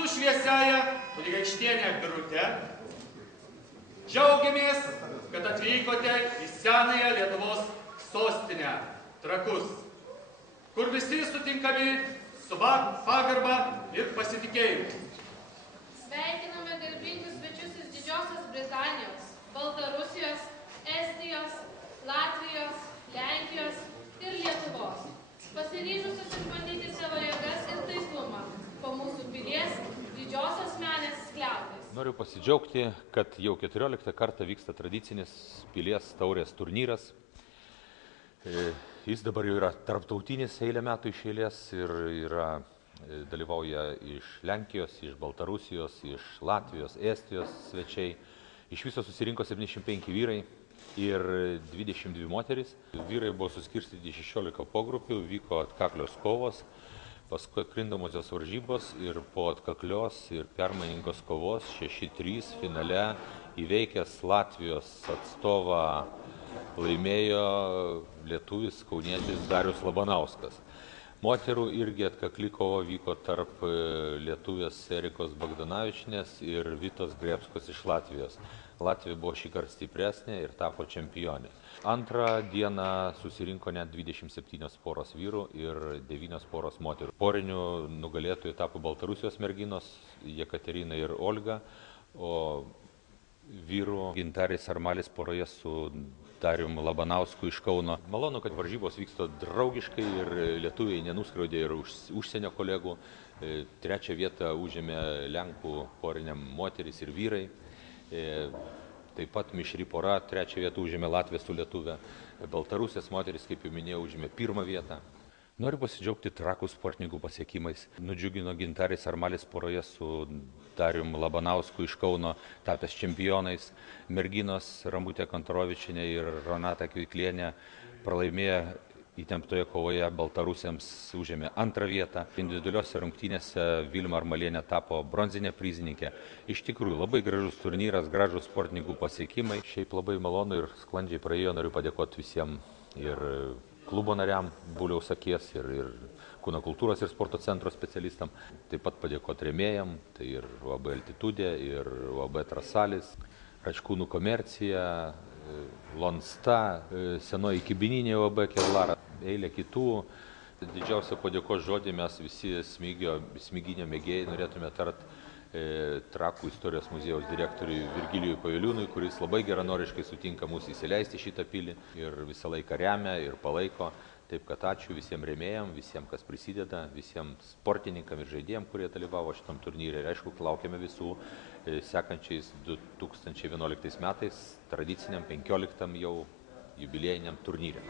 su šviesiaja kunigaikštiene Birute. Džiaugiamės, kad atvykote į senąją Lietuvos sostinę Trakus, kur visi sutinkami su pagarba ir pasitikėjimu. Sveikiname garbingus svečius iš Didžiosios Britanijos, Baltarusijos, Estijos, Latvijos, Lenkijos ir Lietuvos, pasiryžusius išbandyti savo jėgas ir taiklumą po mūsų pilies didžiosios menės skliautais. Noriu pasidžiaugti, kad jau 14 kartą vyksta tradicinis pilies taurės turnyras. Jis dabar jau yra tarptautinis eilę metų iš eilės ir dalyvauja iš Lenkijos, iš Baltarusijos, iš Latvijos, Estijos svečiai. Iš viso susirinko 75 vyrai ir 22 moterys. Vyrai buvo suskirstyti į 16 pogrupių, vyko atkaklios kovos, paskui atkrintamosios varžybos ir po atkaklios ir permainingos kovos 6-3 finale įveikęs Latvijos atstovą laimėjo lietuvis kaunietis Darius Labanauskas. Moterų irgi atkakli kova vyko tarp lietuvės Erikos Bagdanavičienės ir Vitos Grebskos iš Latvijos. Latvija buvo šį kartą stipresnė ir tapo čempionė. Antrą dieną susirinko net 27 poros vyrų ir 9 poros moterų. Porinių nugalėtojų tapo Baltarusijos merginos Jekaterina ir Olga, o vyrų Gintarės Armalis poroje su Darium Labanausku iš Kauno. Malonu, kad varžybos vyksta draugiškai ir lietuviai nenuskriaudė ir užsienio kolegų. Trečią vietą užėmė Lenkų poriniam moterys ir vyrai. Taip pat mišri pora, trečią vietą užėmė Latvija su Lietuvė. Baltarusijos moteris, kaip jau minėjau, užėmė pirmą vietą. Noriu pasidžiaugti Trakų sportininkų pasiekimais. Nudžiugino Gintarės Armalis poroje su Darium Labanausku iš Kauno, tapęs čempionais. Merginos Rambutė Kantarovičienė ir Renata Kviklienė pralaimėjo įtemptoje kovoje Baltarusiams, užėmė antrą vietą. Individualiuose rungtynėse Vilma Armalienė tapo bronzinė prizininkė. Iš tikrųjų, labai gražus turnyras, gražus sportininkų pasiekimai. Šiaip labai malonu ir sklandžiai praėjo. Noriu padėkoti visiems ir klubo nariam, Buliaus akies, ir kūno kultūros ir sporto centro specialistam. Taip pat padėkoti rėmėjam, tai ir UAB Altitudė, ir UAB Trasalis, Račkūnų komercija, Lonsta, senoji Kibininė UAB Kevlara, eilė kitų. Didžiausia padėkos žodį mes visi smiginio mėgėjai norėtume tart Trakų istorijos muziejaus direktoriui Virgilijui Paviliūnui, kuris labai geranoriškai sutinka mūsų įsileisti šitą pilį ir visą laiką remia ir palaiko. Taip kad ačiū visiems rėmėjams, visiems, kas prisideda, visiems sportininkams ir žaidėjams, kurie dalyvavo šitam turnyre. Ir aišku, laukiame visų sekančiais 2011 metais tradiciniam 15 jau jubiliejiniam turnyre.